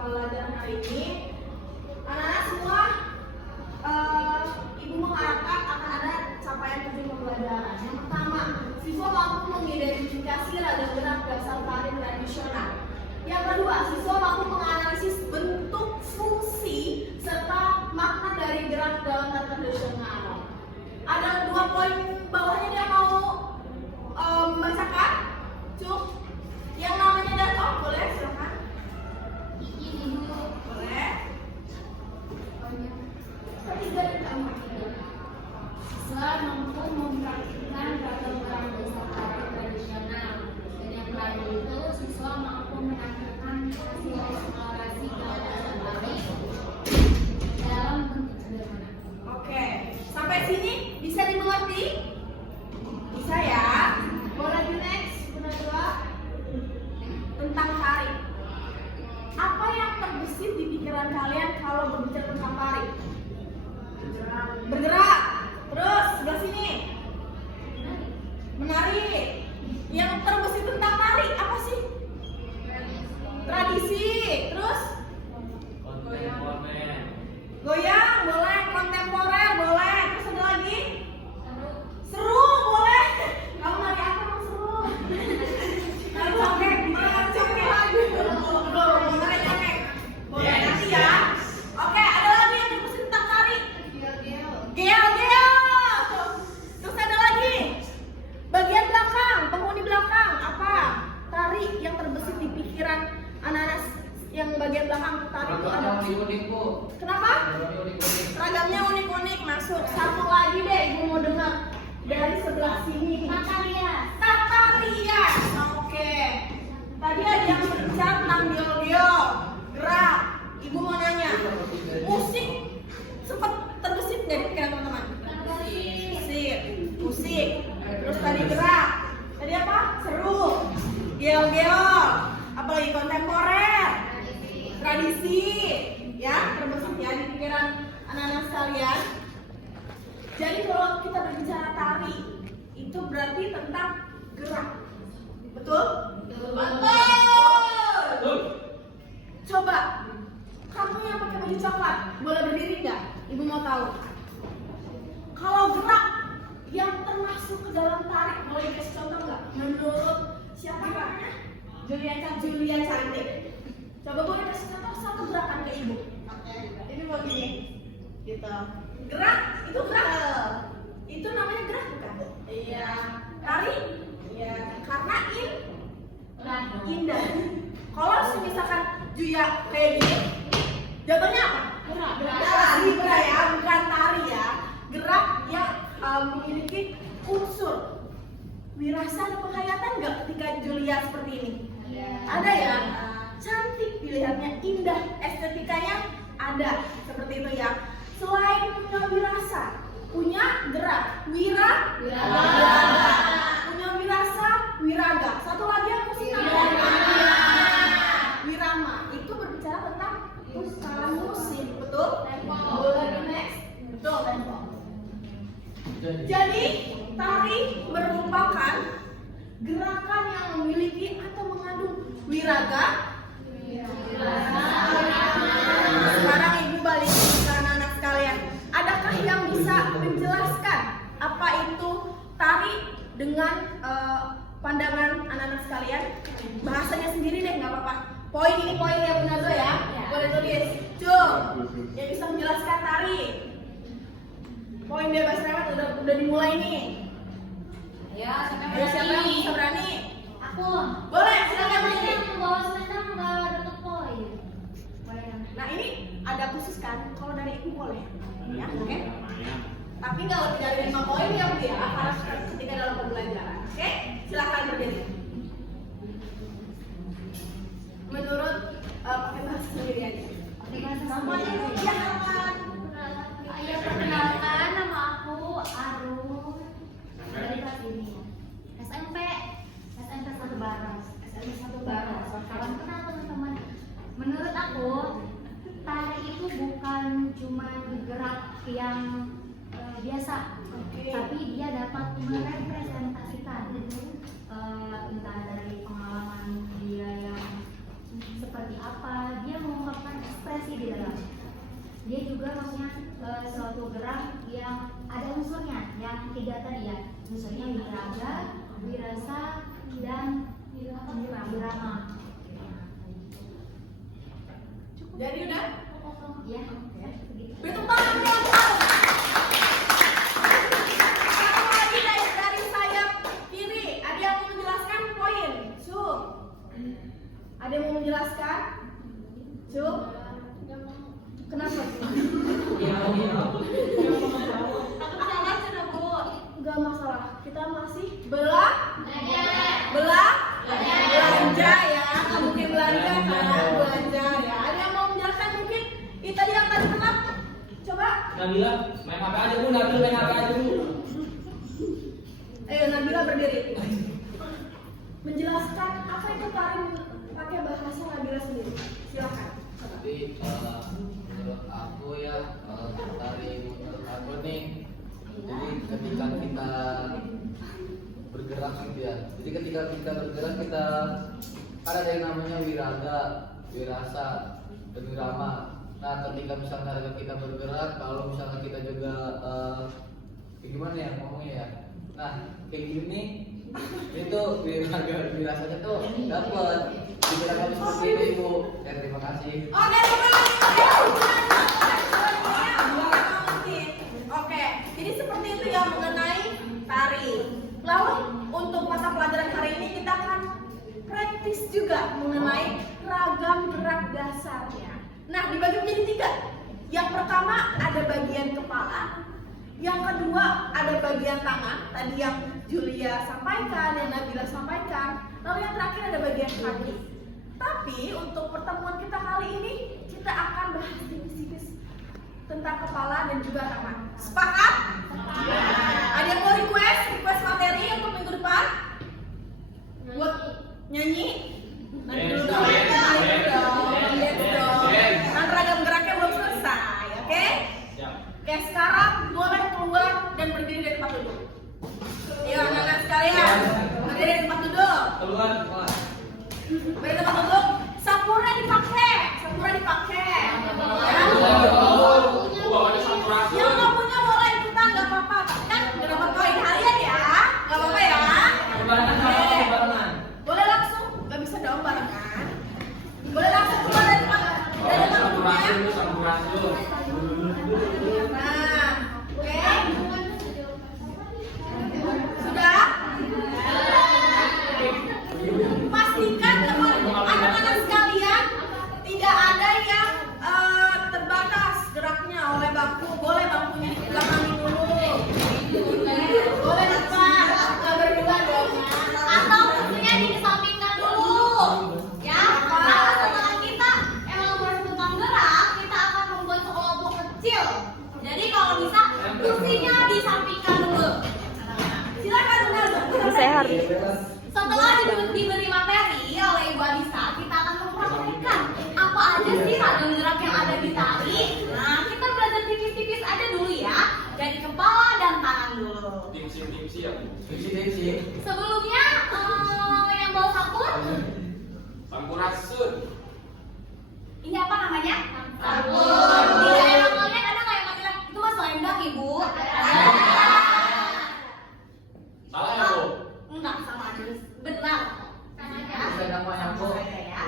pelajaran hari ini. Anak-anak semua, Ibu mengharapkan akan ada capaian tujuan pembelajaran. Yang pertama, siswa mampu mengidentifikasi ragam gerak dasar tari tradisional. Yang kedua, siswa mampu menganalisis bentuk, fungsi, serta makna dari gerak dalam tari tradisional. Ada 2 poin bawahnya dia mau membacakan. Cuk, yang namanya Dato, boleh silakan. Boleh. Ketiga dan keempat. Siswa mampu mempraktikkan ragam gerak dasar tari tradisional. Dan yang lain itu siswa mampu menampilkan hasil eksplorasi gerakan tari dalam bentuk sederhana. Oke, sampai sini bisa dimengerti? Bisa ya? Boleh di next, benar dua. Tentang tari. Apa yang terbesit di pikiran kalian kalau berbicara tentang tari? Bergerak. Terus sebelah sini. Menari. Yang terbesit tentang tari apa sih? Tradisi. Terus? Goyang boleh, kontemporer boleh. Terus ada lagi? Seru boleh. Kamu nari apa yang seru? Kamu cokek, cokek lagi. Boleh cokek. Boleh nanti ya. Oke, ada lagi yang terbesit tentang tari? Geo. Terus ada lagi? Bagian belakang, penghuni belakang apa? Tari yang terbesit di pikiran anak-anak yang bagian belakang tari itu ada. Kenapa? Ragamnya unik-unik masuk. Satu lagi deh, Ibu mau dengar dari sebelah sini. Tata rias. Oke. Tadi ada yang berbicara tentang geo, gerak. Ibu mau nanya, musik sempat terbesit nggak di pikiran teman-teman? Musik. Terus tadi gerak. Tadi apa? Seru. Geo. Apalagi kontemporer. Tradisi. Ya, terbesit ya di pikiran anak-anak sekalian. Jadi kalau kita berbicara tari, itu berarti tentang gerak. Betul? Betul. Coba, kamu yang pakai baju coklat, boleh berdiri nggak? Ibu mau tahu. Kalau gerak yang termasuk ke dalam tari, boleh dikasih contoh nggak? Menurut siapa namanya? Julia Cantik. Coba boleh kasih contoh satu gerakan ke ibu. Ini begini, gitu. Gerak, itu gerak. Itu namanya gerak bukan? Iya. Tari? Iya. Karena indah. Kalau misalkan Julia kayak gini, jatuhnya apa? Gerak ya, bukan tari ya. Gerak yang memiliki unsur wirasa dan penghayatan nggak ketika Julia seperti ini? Ada ya. Cantik dilihatnya, indah, estetikanya ada seperti itu ya. Selain punya wirasa, punya gerak, wiraga. Punya wirasa, wiraga. Satu lagi yang mesti wirama. Itu berbicara tentang pustakaan musik, betul? Boleh di next? Betul, tempo. Jadi tari merupakan gerakan yang memiliki atau mengandung wiraga. Sekarang ibu balik ke anak-anak sekalian. Adakah yang bisa menjelaskan apa itu tari dengan pandangan anak-anak sekalian? Bahasanya sendiri deh, nggak apa-apa. Poin ini poin yang benar tuh ya. Boleh tulis. Cung, yang bisa menjelaskan tari. Poin bebas lewat udah dimulai nih. Ya, Siapa yang bisa berani? Aku. Boleh, silakan berdiri. Bawa selendang nggak dapat poin. Nah ini ada khusus kan, kalau dari ibu boleh, ya, oke? Tapi nggak lebih dari 5 poin ya bu ya, harus ketika dalam pembelajaran, oke? Silakan berdiri. Menurut pakai bahasa sendiri aja. Semuanya silakan. Ayo perkenalkan, nama aku Arun dari kelas ini. SMP 1 Baros. Salam kenal teman-teman. Menurut aku tari itu bukan cuma gerak yang biasa, tapi dia dapat merepresentasikan entah dari pengalaman dia yang seperti apa, dia mengungkapkan program yang ada unsurnya, yang 3 tadi ya, unsurnya wiraga, wirasa, dan wirama. Jadi udah? Ya, Betul banget teman-teman. Satu lagi dari sayap kiri, ada yang mau menjelaskan poin? Ada yang mau menjelaskan? Kenapa? Gak masalah, kita masih belanja ya, mungkin belanja kan, belanja ya. Ada yang mau menjelaskan mungkin? Ini tadi yang tadi kenapa? Coba. Nabila, main HP aja Bu, Nabil main HP aja Bu. Ayo Nabila berdiri. Menjelaskan apa itu tari pakai bahasa Nabila sendiri. Silakan. Jadi menurut aku ya tari menurut aku nih, jadi ketika kita bergerak gitu ya, jadi ketika kita bergerak kita ada yang namanya wiraga, wirasa, dan wirama. Nah ketika misalnya kita bergerak, kalau misalnya kita juga gimana ya ngomongnya ya, nah kayak gini itu wiraga wirasanya tuh dapat digerak kami seperti ini Bu. Ya, terima kasih. Oke, Oke, jadi seperti itu ya mengenai tari. Lalu untuk mata pelajaran hari ini kita akan praktis juga mengenai ragam gerak dasarnya. Nah, dibagi menjadi 3. Yang pertama ada bagian kepala, yang kedua ada bagian tangan, tadi yang Julia sampaikan, yang Nabila sampaikan, lalu yang terakhir ada bagian kaki. Tapi untuk pertemuan kita kali ini kita akan bahas tipis-tipis tentang kepala dan juga tangan. Sepakat? Ada yang mau request materi untuk minggu depan? Buat nyanyi? Yes dong. Kan ragam geraknya belum selesai, oke? Oke, sekarang boleh keluar dan berdiri dari tempat duduk. Ayo anak-anak sekalian, berdiri dari tempat duduk. Keluar. Berdiri tempat duduk. Sampurna dipakai. Yang nggak punya boleh ikutan, nggak apa-apa. Kan nggak dapat poin harian ya, nggak apa-apa ya. Barengan. Boleh langsung, nggak bisa dong barengan. Boleh langsung keluar dari tempat duduknya. Nah, oke. Sudah? Pastikan anak-anak sekalian tidak ada yang terbatas geraknya oleh bangku. Boleh bangkunya dibelakangin dulu. Boleh depan, nggak berdua dong. atau tentunya dikesampingkan dulu ya. Kalau setelah kita emang berkembang gerak, kita akan membuat sekelompok kecil. Jadi kalau bisa kursinya disampingkan dulu. Silakan benar. Setelah diberi materi oleh Ibu Adisa, kita akan mempraktikkan apa aja sih ragam gerak yang ada di tari. Nah, kita belajar tipis-tipis aja dulu ya, dari kepala dan tangan dulu. Timsi ya Bu. Timsi. Sebelumnya, yang bawa sampul, Sampurasun. ini apa namanya? Sampul. Di daerah kalian ada nggak yang manggil itu mas selendang Ibu? Salah ya Bu. Enggak, sama aja. Benar. Selendang mah yang Bu. Ya.